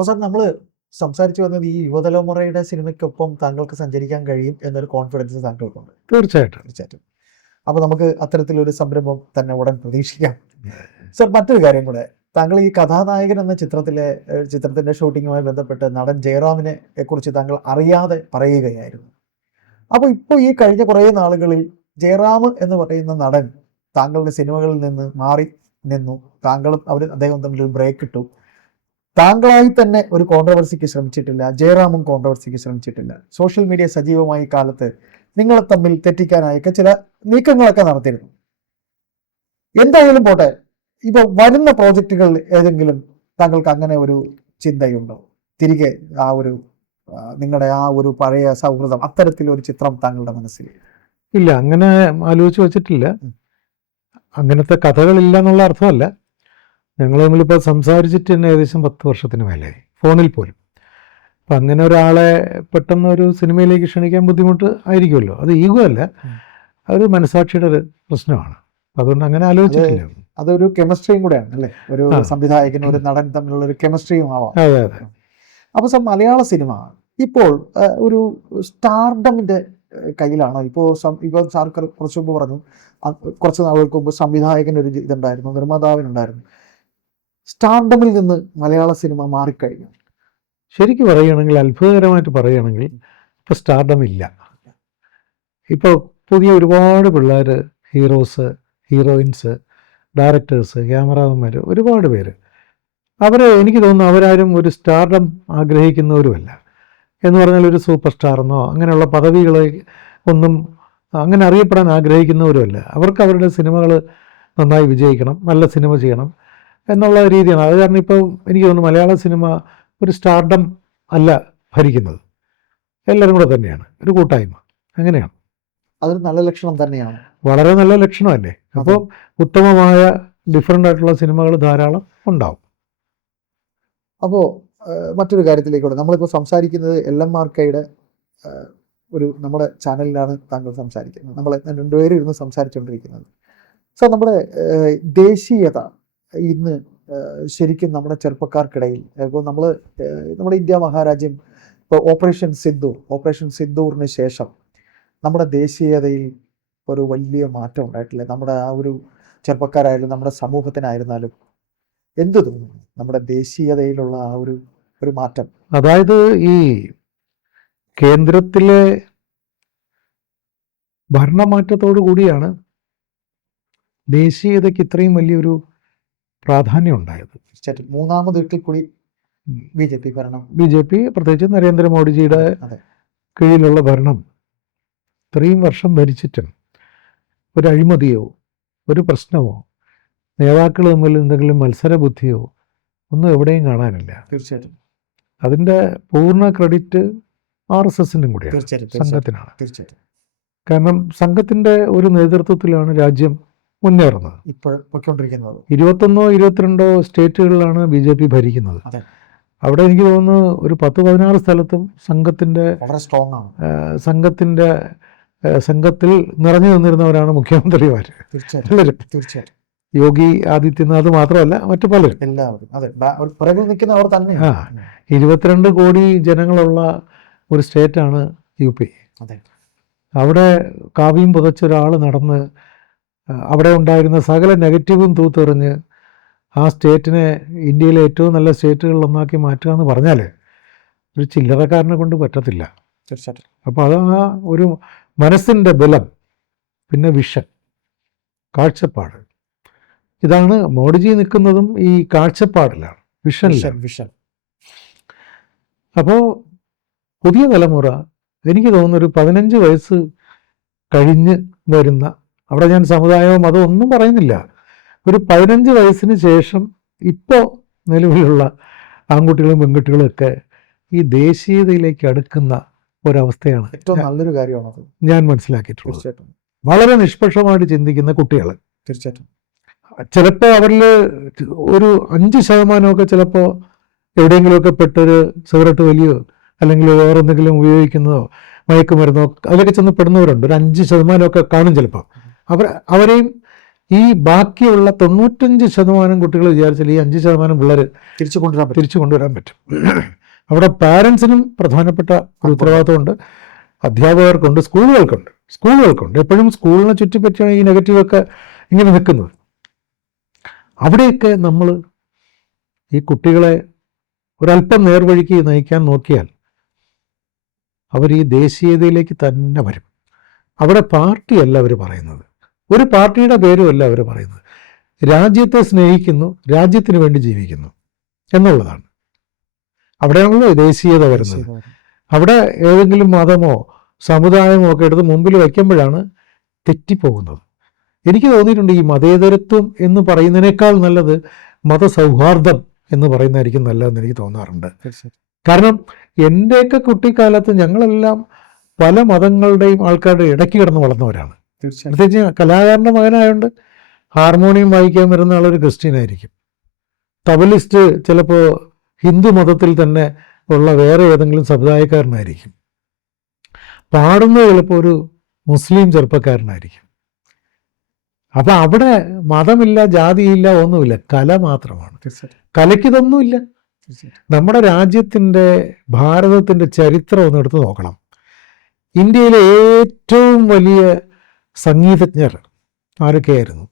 അപ്പോൾ സാർ നമ്മൾ സംസാരിച്ചു വന്നത് ഈ യുവതലമുറയുടെ സിനിമയ്ക്കൊപ്പം താങ്കൾക്ക് സഞ്ചരിക്കാൻ കഴിയും എന്നൊരു കോൺഫിഡൻസ് താങ്കൾക്കുണ്ട്. തീർച്ചയായിട്ടും. അപ്പോൾ നമുക്ക് അത്തരത്തിലൊരു സംരംഭം തന്നെ ഉടൻ പ്രതീക്ഷിക്കാം. സാർ മറ്റൊരു കാര്യം കൂടെ, താങ്കൾ ഈ കഥാനായകൻ എന്ന ചിത്രത്തിന്റെ ഷൂട്ടിങ്ങുമായി ബന്ധപ്പെട്ട് നടൻ ജയറാമിനെ കുറിച്ച് താങ്കൾ അറിയാതെ പറയുകയായിരുന്നു. അപ്പോൾ ഇപ്പോൾ ഈ കഴിഞ്ഞ കുറേ നാളുകളിൽ ജയറാം എന്ന് പറയുന്ന നടൻ താങ്കളുടെ സിനിമകളിൽ നിന്ന് മാറി നിന്നു. താങ്കളും അദ്ദേഹം തമ്മിൽ ഒരു ബ്രേക്ക് ഇട്ടു. താങ്കളായി തന്നെ ഒരു കോൺട്രവേഴ്സിക്ക് ശ്രമിച്ചിട്ടില്ല, ജയറാമും കോൺട്രവേഴ്സിക്ക് ശ്രമിച്ചിട്ടില്ല. സോഷ്യൽ മീഡിയ സജീവമായ കാലത്ത് നിങ്ങളെ തമ്മിൽ തെറ്റിക്കാനായൊക്കെ ചില നീക്കങ്ങളൊക്കെ നടത്തിയിരുന്നു. എന്തായാലും പോട്ടെ, ഇപ്പൊ വരുന്ന പ്രോജക്റ്റുകൾ ഏതെങ്കിലും താങ്കൾക്ക് അങ്ങനെ ഒരു ചിന്തയുണ്ടോ? തിരികെ ആ ഒരു നിങ്ങളുടെ ആ ഒരു പഴയ സൗഹൃദം, അത്തരത്തിലൊരു ചിത്രം താങ്കളുടെ മനസ്സിൽ? ഇല്ല, അങ്ങനെ ആലോചിച്ച് വെച്ചിട്ടില്ല. അങ്ങനത്തെ കഥകളില്ല എന്നുള്ള അർത്ഥമല്ല. ഞങ്ങൾ തമ്മിലിപ്പോൾ സംസാരിച്ചിട്ട് തന്നെ ഏകദേശം 10 വർഷത്തിന് മേലെ, ഫോണിൽ പോലും. അപ്പം അങ്ങനെ ഒരാളെ പെട്ടെന്ന് ഒരു സിനിമയിലേക്ക് ക്ഷണിക്കാൻ ബുദ്ധിമുട്ട് ആയിരിക്കുമല്ലോ. അത് ഈഗോ അല്ല, അതൊരു മനസാക്ഷിയുടെ ഒരു പ്രശ്നമാണ്. അതുകൊണ്ട് അങ്ങനെ ആലോചിച്ചിട്ടില്ല. അതൊരു കെമിസ്ട്രിയും കൂടെയാണ് അല്ലേ? ഒരു സംവിധായകനും ഒരു നടൻ തമ്മിലുള്ള ഒരു കെമിസ്ട്രിയും ആവാം. അതെ. അപ്പോൾ സാർ, മലയാള സിനിമ ഇപ്പോൾ ഒരു സ്റ്റാർഡമിന്റെ കയ്യിലാണോ? ഇപ്പോൾ സാർ കുറച്ച് മുമ്പ് പറഞ്ഞു, കുറച്ച് നാളുകൾക്ക് മുമ്പ് സംവിധായകൻ ഒരു ഇതുണ്ടായിരുന്നു, നിർമ്മാതാവിനുണ്ടായിരുന്നു. സ്റ്റാർഡമിൽ നിന്ന് മലയാള സിനിമ മാറിക്കഴിഞ്ഞു. ശരിക്കും പറയുകയാണെങ്കിൽ, അത്ഭുതകരമായിട്ട് പറയുകയാണെങ്കിൽ, ഇപ്പോൾ സ്റ്റാർഡം ഇല്ല. ഇപ്പോൾ പുതിയ ഒരുപാട് പിള്ളേർ, ഹീറോസ്, ഹീറോയിൻസ്, ഡയറക്ടേഴ്സ്, ക്യാമറാമാന്മാർ, ഒരുപാട് പേര്, എനിക്ക് തോന്നുന്നു അവരാരും ഒരു സ്റ്റാർഡം ആഗ്രഹിക്കുന്നവരുമല്ല. എന്ന് പറഞ്ഞാൽ ഒരു സൂപ്പർ സ്റ്റാറെന്നോ അങ്ങനെയുള്ള പദവികൾ ഒന്നും അങ്ങനെ അറിയപ്പെടാൻ ആഗ്രഹിക്കുന്നവരുമല്ല. അവർക്ക് അവരുടെ സിനിമകൾ നന്നായി വിജയിക്കണം, നല്ല സിനിമ ചെയ്യണം എന്നുള്ള രീതിയാണ്. അത് കാരണം ഇപ്പോൾ എനിക്ക് തോന്നുന്നു മലയാള സിനിമ ഒരു സ്റ്റാർഡം അല്ല ഭരിക്കുന്നത്, എല്ലാവരും കൂടെ തന്നെയാണ്, ഒരു കൂട്ടായ്മ. അങ്ങനെയാണ്. അതൊരു നല്ല ലക്ഷണം തന്നെയാണ്, വളരെ നല്ല ലക്ഷണമല്ലേ? അപ്പോൾ ഉത്തമമായ ഡിഫറൻ്റ് ആയിട്ടുള്ള സിനിമകൾ ധാരാളം ഉണ്ടാവും. അപ്പോൾ മറ്റൊരു കാര്യത്തിലേക്കൂടെ, നമ്മളിപ്പോൾ സംസാരിക്കുന്നത് LMRKയുടെ ഒരു നമ്മുടെ ചാനലിലാണ് താങ്കൾ സംസാരിക്കുന്നത്. നമ്മൾ രണ്ടുപേരും ഇരുന്ന് സംസാരിച്ചുകൊണ്ടിരിക്കുന്നത്. സോ നമ്മുടെ ദേശീയത ഇന്ന് ശരിക്കും നമ്മുടെ ചെറുപ്പക്കാർക്കിടയിൽ, ഇപ്പോൾ നമ്മുടെ ഇന്ത്യ മഹാരാജ്യം ഇപ്പോൾ ഓപ്പറേഷൻ സിന്ദൂറിന് ശേഷം നമ്മുടെ ദേശീയതയിൽ ഒരു വലിയ മാറ്റം ഉണ്ടായിട്ടില്ലേ? നമ്മുടെ ആ ഒരു ചെറുപ്പക്കാരായാലും നമ്മുടെ സമൂഹത്തിനായിരുന്നാലും എന്തു തോന്നുന്നു നമ്മുടെ ദേശീയതയിലുള്ള ആ ഒരു മാറ്റം? അതായത് ഈ കേന്ദ്രത്തിലെ ഭരണമാറ്റത്തോടു കൂടിയാണ് ദേശീയതയ്ക്ക് ഇത്രയും വലിയൊരു പ്രാധാന്യം ഉണ്ടായത്. മൂന്നാമതൊരിക്കൽ കൂടി ഭരണം, BJP പ്രത്യേകിച്ച് നരേന്ദ്രമോദിജിയുടെ കീഴിലുള്ള ഭരണം ഇത്രയും വർഷം ഭരിച്ചിട്ടും ഒരു അഴിമതിയോ ഒരു പ്രശ്നമോ നേതാക്കൾ തമ്മിൽ എന്തെങ്കിലും മത്സരബുദ്ധിയോ ഒന്നും എവിടെയും കാണാനില്ല. തീർച്ചയായിട്ടും അതിൻ്റെ പൂർണ്ണ ക്രെഡിറ്റ് RSSനും കൂടിയാണ്, സംഘത്തിനാണ്. കാരണം സംഘത്തിൻ്റെ ഒരു നേതൃത്വത്തിലാണ് രാജ്യം മുന്നേറുന്നത്. ഇപ്പോൾ 21-22 സ്റ്റേറ്റുകളിലാണ് BJP ഭരിക്കുന്നത്. അവിടെ എനിക്ക് തോന്നുന്നു ഒരു 10-16 സ്ഥലത്തും സംഘത്തിൽ നിറഞ്ഞു നിന്നിരുന്നവരാണ് മുഖ്യമന്ത്രിമാർ. തീർച്ചയായിട്ടും യോഗി ആദിത്യനാഥ് മാത്രമല്ല, മറ്റു പലരും, എല്ലാവരും 22 കോടി ജനങ്ങളുള്ള ഒരു സ്റ്റേറ്റാണ് UP. അവിടെ കാവിയും പുതച്ച ഒരാൾ നടന്ന് അവിടെ ഉണ്ടായിരുന്ന സകല നെഗറ്റീവും തൂത്തെറിഞ്ഞ് ആ സ്റ്റേറ്റിനെ ഇന്ത്യയിലെ ഏറ്റവും നല്ല സ്റ്റേറ്റുകളിലൊന്നാക്കി മാറ്റുക എന്ന് പറഞ്ഞാൽ ഒരു ചില്ലറക്കാരനെ കൊണ്ട് പറ്റത്തില്ല. അപ്പോൾ അത് ആ ഒരു മനസ്സിൻ്റെ ബലം, പിന്നെ വിഷൻ, കാഴ്ചപ്പാട്, ഇതാണ് മോഡിജി നിൽക്കുന്നതും ഈ കാഴ്ചപ്പാടിലാണ്, വിഷൻ. അപ്പോൾ പുതിയ തലമുറ, എനിക്ക് തോന്നുന്നൊരു 15 വയസ്സ് കഴിഞ്ഞ് വരുന്ന, അവിടെ ഞാൻ സമുദായമോ മതമോ ഒന്നും പറയുന്നില്ല, ഒരു 15 വയസ്സിന് ശേഷം ഇപ്പോൾ നിലവിലുള്ള ആൺകുട്ടികളും പെൺകുട്ടികളും ഒക്കെ ഈ ദേശീയതയിലേക്ക് അടുക്കുന്ന ഒരവസ്ഥയാണ് ഏറ്റവും നല്ലൊരു കാര്യമാണ് ഞാൻ മനസ്സിലാക്കിയിട്ടുള്ളത്. വളരെ നിഷ്പക്ഷമായിട്ട് ചിന്തിക്കുന്ന കുട്ടികൾ. തീർച്ചയായിട്ടും ചിലപ്പോൾ അവരിൽ ഒരു 5% ചിലപ്പോൾ എവിടെയെങ്കിലുമൊക്കെ പെട്ടൊരു സിഗരറ്റ് വലിയോ അല്ലെങ്കിൽ വേറെ എന്തെങ്കിലും ഉപയോഗിക്കുന്നതോ മയക്കുമരുന്നോ അതിലൊക്കെ ചെന്ന് പെടുന്നവരുണ്ട്. ഒരു 5% കാണും ചിലപ്പോൾ. അവരെയും ഈ ബാക്കിയുള്ള 95% കുട്ടികൾ വിചാരിച്ചാൽ ഈ 5% പിള്ളേർ തിരിച്ചു കൊണ്ടുവരാൻ പറ്റും. അവിടെ പാരൻസിനും പ്രധാനപ്പെട്ട ഒരു ഉത്തരവാദിത്വമുണ്ട്, അധ്യാപകർക്കുണ്ട്, സ്കൂളുകൾക്കുണ്ട്. എപ്പോഴും സ്കൂളിനെ ചുറ്റിപ്പറ്റിയാണ് ഈ നെഗറ്റീവൊക്കെ ഇങ്ങനെ നിൽക്കുന്നത്. അവിടെയൊക്കെ നമ്മൾ ഈ കുട്ടികളെ ഒരല്പം നേർവഴിക്ക് നയിക്കാൻ നോക്കിയാൽ അവർ ഈ ദേശീയതയിലേക്ക് തന്നെ വരും. അവിടെ പാർട്ടിയല്ല അവർ പറയുന്നത്, ഒരു പാർട്ടിയുടെ പേരുമല്ല അവർ പറയുന്നത്. രാജ്യത്തെ സ്നേഹിക്കുന്നു, രാജ്യത്തിന് വേണ്ടി ജീവിക്കുന്നു എന്നുള്ളതാണ്. അവിടെയാണല്ലോ ദേശീയത വരുന്നത്. അവിടെ ഏതെങ്കിലും മതമോ സമുദായമോ ഒക്കെ എടുത്ത് മുമ്പിൽ വയ്ക്കുമ്പോഴാണ് തെറ്റിപ്പോകുന്നത്. എനിക്ക് തോന്നിയിട്ടുണ്ട് ഈ മതേതരത്വം എന്ന് പറയുന്നതിനേക്കാൾ നല്ലത് മതസൗഹാർദ്ദം എന്ന് പറയുന്നതായിരിക്കും നല്ലതെന്ന് എനിക്ക് തോന്നാറുണ്ട്. കാരണം എൻ്റെയൊക്കെ കുട്ടിക്കാലത്ത് ഞങ്ങളെല്ലാം പല മതങ്ങളുടെയും ആൾക്കാരുടെ ഇടയ്ക്ക് കിടന്ന് വളർന്നവരാണ്. പ്രത്യേകിച്ച് കലാകാരൻ്റെ മകനായതുകൊണ്ട് ഹാർമോണിയം വായിക്കാൻ വരുന്ന ആളൊരു ക്രിസ്ത്യനായിരിക്കും, തബലിസ്റ്റ് ചിലപ്പോൾ ഹിന്ദു മതത്തിൽ തന്നെ ഉള്ള വേറെ ഏതെങ്കിലും സമുദായക്കാരനായിരിക്കും, പാടുന്നത് ചിലപ്പോൾ ഒരു മുസ്ലിം ചെറുപ്പക്കാരനായിരിക്കും. അപ്പം അവിടെ മതമില്ല, ജാതിയില്ല, ഒന്നുമില്ല, കല മാത്രമാണ്. കലയ്ക്കിതൊന്നുമില്ല. നമ്മുടെ രാജ്യത്തിൻ്റെ, ഭാരതത്തിൻ്റെ ചരിത്രം ഒന്ന് എടുത്ത് നോക്കണം. ഇന്ത്യയിലെ ഏറ്റവും വലിയ സംഗീതജ്ഞർ ആരൊക്കെയായിരുന്നു?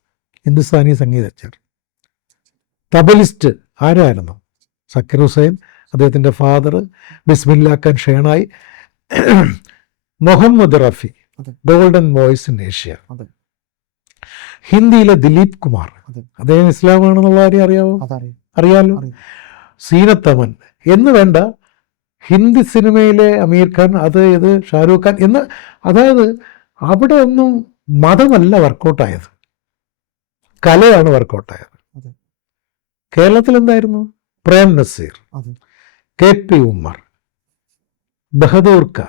ഹിന്ദുസ്ഥാനി സംഗീതജ്ഞർ. തബലിസ്റ്റ് ആരായിരുന്നു? സക്കീർ ഹുസൈൻ, അദ്ദേഹത്തിൻ്റെ father Bismillah Khan shehnai, Mohammed Rafi, golden voice in Asia. ഹിന്ദിയിലെ ദിലീപ് കുമാർ, അദ്ദേഹം ഇസ്ലാമാണെന്നുള്ള കാര്യം അറിയാമല്ലോ. സീനത്ത് അമൻ എന്ന് വേണ്ട, ഹിന്ദി സിനിമയിലെ അമീർ ഖാൻ, അത് ഇത് ഷാരൂഖ് ഖാൻ എന്ന്, അതായത് അവിടെ ഒന്നും മതമല്ല വർക്കൗട്ടായത്, കലയാണ് വർക്കൗട്ടായത്. കേരളത്തിൽ എന്തായിരുന്നു? പ്രേം നസീർ, KP ഉമ്മർ, ബഹദൂർ ക,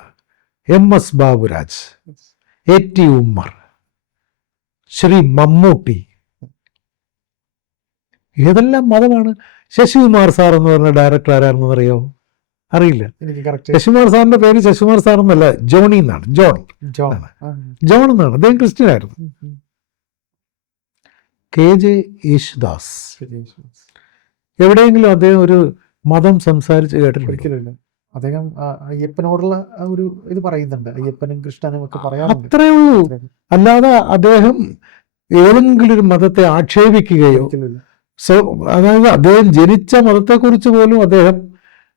MS ബാബുരാജ്, AT ഉമ്മർ, ശ്രീ മമ്മൂട്ടി. ഏതെല്ലാം മതമാണ്? ശശികുമാർ സാർ എന്ന് പറഞ്ഞ ഡയറക്ടർ ആരാണെന്ന് അറിയാമോ? അറിയില്ല. ശശികുമാർ സാറിന്റെ പേര് ശശികുമാർ സാർ എന്നല്ല, ജോണി എന്നാണ്. ജോൺ എന്നാണ്. അദ്ദേഹം ക്രിസ്ത്യനായിരുന്നു. KJ യേശുദാസ്, എവിടെയെങ്കിലും അദ്ദേഹം ഒരു മതം സംസാരിച്ച് കേട്ടിട്ടില്ല. അദ്ദേഹം അയ്യപ്പനോടുള്ള ഒരു ഇത് പറയുന്നുണ്ട്, അയ്യപ്പനും കൃഷ്ണനും ഒക്കെ പറയാറുണ്ട്. അത്രേ ഉള്ളൂ. അല്ലാതെ അദ്ദേഹം ഏതെങ്കിലും ഒരു മതത്തെ ആക്ഷേപിക്കുകയോ, അതായത് അദ്ദേഹം ജനിച്ച മതത്തെക്കുറിച്ച് പോലും അദ്ദേഹം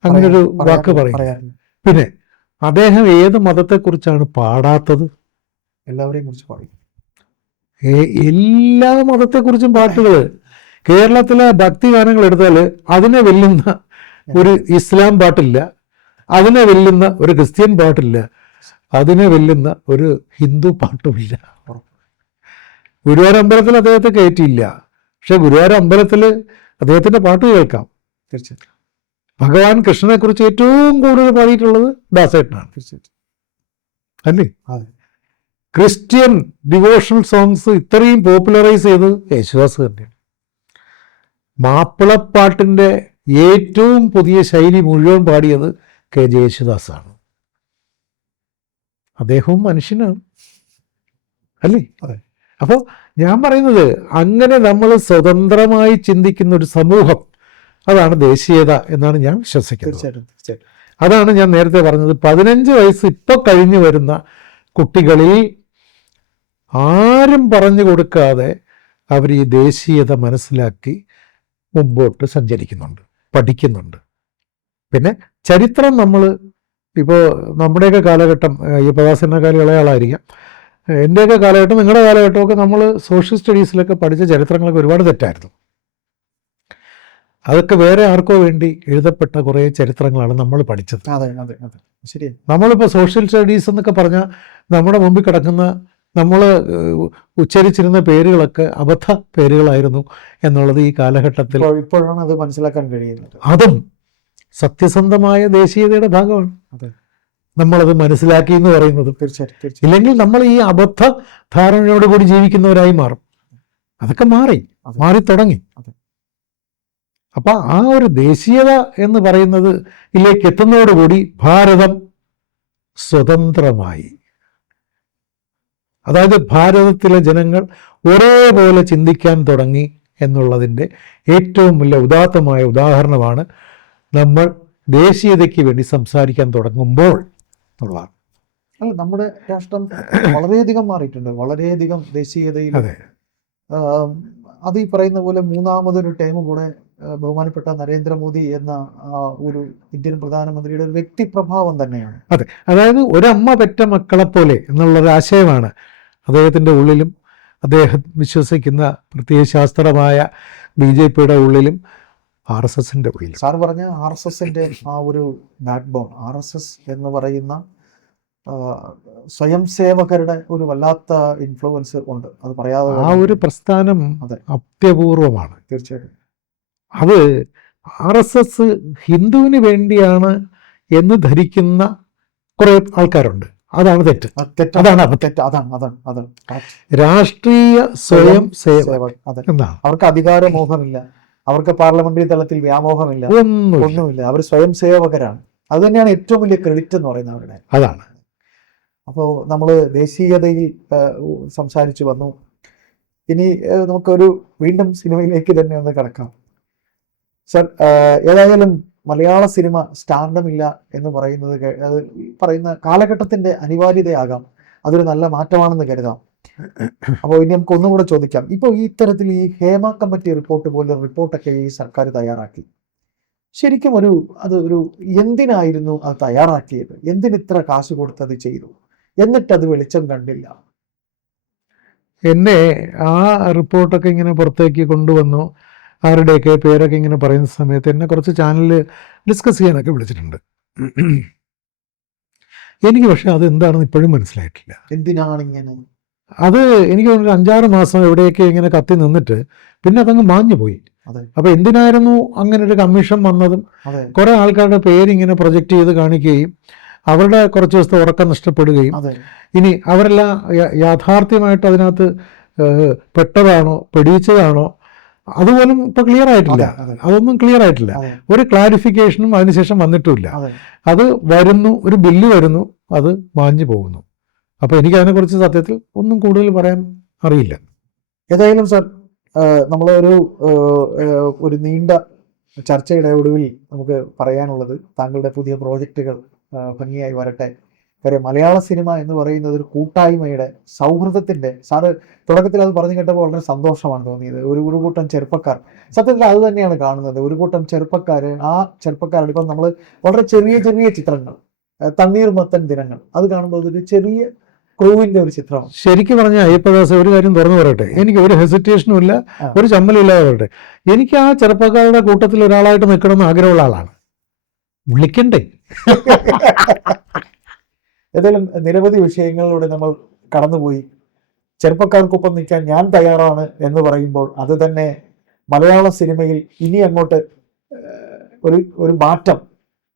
അങ്ങനെ ഒരു വാക്ക് പറയും. പിന്നെ അദ്ദേഹം ഏത് മതത്തെക്കുറിച്ചാണ് പാടാത്തത്? എല്ലാവരെയും കുറിച്ച് പാടി. എല്ലാ മതത്തെക്കുറിച്ചും പാട്ടുകൾ. കേരളത്തിലെ ഭക്തി ഗാനങ്ങൾ എടുത്താൽ അതിനെ വെല്ലുന്ന ഒരു ഇസ്ലാം പാട്ടില്ല, അതിനെ വെല്ലുന്ന ഒരു ക്രിസ്ത്യൻ പാട്ടില്ല, അതിനെ വെല്ലുന്ന ഒരു ഹിന്ദു പാട്ടുമില്ല. ഗുരുവായൂർ അമ്പലത്തിൽ അദ്ദേഹത്തെ കയറ്റിയില്ല, പക്ഷെ ഗുരുവായൂർ അമ്പലത്തിൽ അദ്ദേഹത്തിൻ്റെ പാട്ട് കേൾക്കാം. തീർച്ചയായിട്ടും ഭഗവാൻ കൃഷ്ണനെ കുറിച്ച് ഏറ്റവും കൂടുതൽ പാടിയിട്ടുള്ളത് ദാസേട്ടനാണ്. തീർച്ചയായിട്ടും അല്ലേ? അതെ. ക്രിസ്ത്യൻ ഡിവോഷണൽ സോങ്സ് ഇത്രയും പോപ്പുലറൈസ് ചെയ്തത് യേശുദാസ് തന്നെയാണ്. മാപ്പിളപ്പാട്ടിൻ്റെ ഏറ്റവും പുതിയ ശൈലി മുഴുവൻ പാടിയത് KJ യേശുദാസാണ്. അദ്ദേഹവും മനുഷ്യനാണ്, അല്ലേ? അതെ. അപ്പോൾ ഞാൻ പറയുന്നത്, അങ്ങനെ നമ്മൾ സ്വതന്ത്രമായി ചിന്തിക്കുന്ന ഒരു സമൂഹം, അതാണ് ദേശീയത എന്നാണ് ഞാൻ വിശ്വസിക്കുന്നത്. തീർച്ചയായിട്ടും. അതാണ് ഞാൻ നേരത്തെ പറഞ്ഞത്. 15 വയസ്സ് ഇപ്പോൾ കഴിഞ്ഞു വരുന്ന കുട്ടികളിൽ ആരും പറഞ്ഞു കൊടുക്കാതെ അവർ ഈ ദേശീയത മനസ്സിലാക്കി മുമ്പോട്ട് സഞ്ചരിക്കുന്നുണ്ട്, പഠിക്കുന്നുണ്ട്. പിന്നെ ചരിത്രം നമ്മൾ ഇപ്പോൾ നമ്മുടെയൊക്കെ കാലഘട്ടം, അയ്യപ്പദാസനേക്കാൾ ഇളയാളായിരിക്കാം, എൻ്റെയൊക്കെ കാലഘട്ടം, നിങ്ങളുടെ കാലഘട്ടമൊക്കെ നമ്മൾ സോഷ്യൽ സ്റ്റഡീസിലൊക്കെ പഠിച്ച ചരിത്രങ്ങളൊക്കെ ഒരുപാട് തെറ്റായിരുന്നു. അതൊക്കെ വേറെ ആർക്കോ വേണ്ടി എഴുതപ്പെട്ട കുറേ ചരിത്രങ്ങളാണ് നമ്മൾ പഠിച്ചത്. ശരിയാണ്. നമ്മളിപ്പോൾ സോഷ്യൽ സ്റ്റഡീസ് എന്നൊക്കെ പറഞ്ഞാൽ നമ്മുടെ മുമ്പിൽ കിടക്കുന്ന, നമ്മൾ ഉച്ചരിച്ചിരുന്ന പേരുകളൊക്കെ അബദ്ധ പേരുകളായിരുന്നു എന്നുള്ളത് ഈ കാലഘട്ടത്തിൽ ഇപ്പോഴാണ് അത് മനസ്സിലാക്കാൻ കഴിയുന്നത്. അതും സത്യസന്ധമായ ദേശീയതയുടെ ഭാഗമാണ്. നമ്മളത് മനസ്സിലാക്കി എന്ന് പറയുന്നത്. തീർച്ചയായിട്ടും. ഇല്ലെങ്കിൽ നമ്മൾ ഈ അബദ്ധ ധാരണയോട് കൂടി ജീവിക്കുന്നവരായി മാറും. അതൊക്കെ മാറി തുടങ്ങി. അപ്പം ആ ഒരു ദേശീയത എന്ന് പറയുന്നത് ഇതിലേക്ക് എത്തുന്നതോടുകൂടി ഭാരതം സ്വതന്ത്രമായി. അതായത് ഭാരതത്തിലെ ജനങ്ങൾ ഒരേപോലെ ചിന്തിക്കാൻ തുടങ്ങി എന്നുള്ളതിൻ്റെ ഏറ്റവും വലിയ ഉദാത്തമായ ഉദാഹരണമാണ് നമ്മൾ ദേശീയതയ്ക്ക് വേണ്ടി സംസാരിക്കാൻ തുടങ്ങുമ്പോൾ എന്നുള്ളതാണ്. അല്ല, നമ്മുടെ രാഷ്ട്രം വളരെയധികം മാറിയിട്ടുണ്ട്, വളരെയധികം ദേശീയതയിൽ. അതെ, അത് ഈ പറയുന്ന പോലെ മൂന്നാമതൊരു ടൈം കൂടെ ബഹുമാനപ്പെട്ട നരേന്ദ്രമോദി എന്ന ഒരു ഇന്ത്യൻ പ്രധാനമന്ത്രിയുടെ ഒരു വ്യക്തിപ്രഭാവം തന്നെയാണ്. അതെ, അതായത് ഒരമ്മ പെറ്റ മക്കളെപ്പോലെ എന്നുള്ളൊരു ആശയമാണ് അദ്ദേഹത്തിൻ്റെ ഉള്ളിലും അദ്ദേഹം വിശ്വസിക്കുന്ന പ്രത്യയശാസ്ത്രമായ BJPയുടെ ഉള്ളിലും RSSൻ്റെ ഉള്ളിലും. സാർ പറഞ്ഞ RSSൻ്റെ ആ ഒരു ബാക്ക് ബോൺ, RSS എന്ന് പറയുന്ന സ്വയം സേവകരുടെ ഒരു വല്ലാത്ത ഇൻഫ്ലുവൻസ് ഉണ്ട്. അത് പറയാതെ ആ ഒരു പ്രസ്ഥാനം അതെ, അത്യപൂർവമാണ്. തീർച്ചയായിട്ടും. അത് RSS ഹിന്ദുവിന് വേണ്ടിയാണ് എന്ന് ധരിക്കുന്ന കുറെ ആൾക്കാരുണ്ട്. അതാണ് തെറ്റ്. അതാണ് അബദ്ധം. അതാണ് രാഷ്ട്രീയ സ്വയം സേവ അതെ. എന്നാണ്. അവർക്ക് അധികാരമോഹമില്ല, അവർക്ക് പാർലമെന്ററി തലത്തിൽ വ്യാമോഹമില്ല, ഒന്നുമില്ല. അവർ സ്വയം സേവകരാണ്. അത് തന്നെയാണ് ഏറ്റവും വലിയ ക്രെഡിറ്റ് എന്ന് പറയുന്നത് അവരുടെ. അതാണ്. അപ്പോൾ നമ്മൾ ദേശീയതയിൽ സംസാരിച്ചു വന്നു. ഇനി നമുക്കൊരു വീണ്ടും സിനിമയിലേക്ക് തന്നെ ഒന്ന് കിടക്കാം. സർ, ഏതായാലും മലയാള സിനിമ സ്റ്റാർഡം ഇല്ല എന്ന് പറയുന്നത് അത് ഈ പറയുന്ന കാലഘട്ടത്തിന്റെ അനിവാര്യതയാകാം, അതൊരു നല്ല മാറ്റമാണെന്ന് കരുതാം. അപ്പോൾ ഇനി നമുക്ക് ഒന്നും കൂടെ ചോദിക്കാം. ഇപ്പോൾ ഈ ഇത്തരത്തിൽ ഈ ഹേമ കമ്മിറ്റി റിപ്പോർട്ട് പോലെ റിപ്പോർട്ടൊക്കെ ഈ സർക്കാർ തയ്യാറാക്കി, ശരിക്കും ഒരു എന്തിനായിരുന്നു അത് തയ്യാറാക്കിയത്? എന്തിനിത്ര കാശ് കൊടുത്തത് ചെയ്തു, എന്നിട്ടത് വെളിച്ചം കണ്ടില്ല? എന്നെ ആ റിപ്പോർട്ടൊക്കെ ഇങ്ങനെ പുറത്തേക്ക് കൊണ്ടുവന്നു, ആരുടെയൊക്കെ പേരൊക്കെ ഇങ്ങനെ പറയുന്ന സമയത്ത് എന്നെ കുറച്ച് ചാനലിൽ ഡിസ്കസ് ചെയ്യാനൊക്കെ വിളിച്ചിട്ടുണ്ട്. എനിക്ക് പക്ഷെ അത് എന്താണെന്ന് ഇപ്പോഴും മനസ്സിലായിട്ടില്ല. എന്തിനാണിങ്ങനെ? അത് എനിക്ക് തോന്നുന്നു 5-6 മാസം എവിടെയൊക്കെ ഇങ്ങനെ കത്തി നിന്നിട്ട് പിന്നെ അതങ്ങ് മാഞ്ഞു പോയി. അപ്പൊ എന്തിനായിരുന്നു അങ്ങനെ ഒരു കമ്മീഷൻ വന്നതും കുറെ ആൾക്കാരുടെ പേരിങ്ങനെ പ്രൊജക്റ്റ് ചെയ്ത് കാണിക്കുകയും അവരുടെ കുറച്ച് ദിവസത്തെ ഉറക്കം നഷ്ടപ്പെടുകയും ഇനി അവരെല്ലാം യാഥാർത്ഥ്യമായിട്ട് അതിനകത്ത് പെട്ടതാണോ പെടിയിച്ചതാണോ അതുപോലും ഇപ്പൊ ക്ലിയർ ആയിട്ടില്ല. അതൊന്നും ക്ലിയർ ആയിട്ടില്ല. ഒരു ക്ലാരിഫിക്കേഷനും അതിനുശേഷം വന്നിട്ടുമില്ല. അത് വരുന്നു, ഒരു ബില്ല് വരുന്നു, അത് മാഞ്ഞു പോകുന്നു. അപ്പൊ എനിക്ക് അതിനെക്കുറിച്ച് സത്യത്തിൽ ഒന്നും കൂടുതൽ പറയാൻ അറിയില്ല. ഏതായാലും സർ, നമ്മളൊരു ഒരു നീണ്ട ചർച്ചയുടെ ഒടുവിൽ നമുക്ക് പറയാനുള്ളത് താങ്കളുടെ പുതിയ പ്രോജക്റ്റുകൾ ഭംഗിയായി വരട്ടെ. കാര്യം മലയാള സിനിമ എന്ന് പറയുന്നത് ഒരു കൂട്ടായ്മയുടെ, സൗഹൃദത്തിന്റെ, സാറ് തുടക്കത്തിൽ അത് പറഞ്ഞു കേട്ടപ്പോൾ വളരെ സന്തോഷമാണ് തോന്നിയത്. ഒരു കൂട്ടം ചെറുപ്പക്കാർ, സത്യത്തിൽ അത് തന്നെയാണ് കാണുന്നത്. ഒരു കൂട്ടം ചെറുപ്പക്കാർ, ആ ചെറുപ്പക്കാരുടെ ഇപ്പം നമ്മൾ വളരെ ചെറിയ ചെറിയ ചിത്രങ്ങൾ, തണ്ണീർമത്തൻ ദിനങ്ങൾ, അത് കാണുമ്പോൾ അതൊരു ചെറിയ ക്രൂവിന്റെ ഒരു ചിത്രം. ശരിക്കും പറഞ്ഞാൽ അയ്യപ്പദാസ് ഒരു കാര്യം തുറന്നു പറയട്ടെ, എനിക്ക് ഒരു ഹെസിറ്റേഷനും ഇല്ല, ഒരു ചമ്മലില്ലാതെ പറയട്ടെ, എനിക്ക് ആ ചെറുപ്പക്കാരുടെ കൂട്ടത്തിൽ ഒരാളായിട്ട് നിൽക്കണമെന്ന് ആഗ്രഹമുള്ള ആളാണ്. വിളിക്കണ്ടേ? ഏതായാലും നിരവധി വിഷയങ്ങളിലൂടെ നമ്മൾ കടന്നുപോയി. ചെറുപ്പക്കാർക്കൊപ്പം നിൽക്കാൻ ഞാൻ തയ്യാറാണ് എന്ന് പറയുമ്പോൾ അത് തന്നെ മലയാള സിനിമയിൽ ഇനി അങ്ങോട്ട് ഒരു മാറ്റം.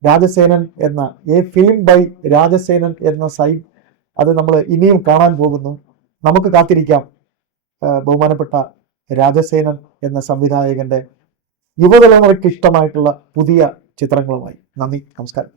രാജസേനൻ എന്ന എ ഫിലിം ബൈ രാജസേനൻ എന്ന സൈറ്റ്, അത് നമ്മൾ ഇനിയും കാണാൻ പോകുന്നു. നമുക്ക് കാത്തിരിക്കാം ബഹുമാനപ്പെട്ട രാജസേനൻ എന്ന സംവിധായകന്റെ യുവതലമുറയ്ക്ക് ഇഷ്ടമായിട്ടുള്ള പുതിയ ചിത്രങ്ങളുമായി. നന്ദി, നമസ്കാരം.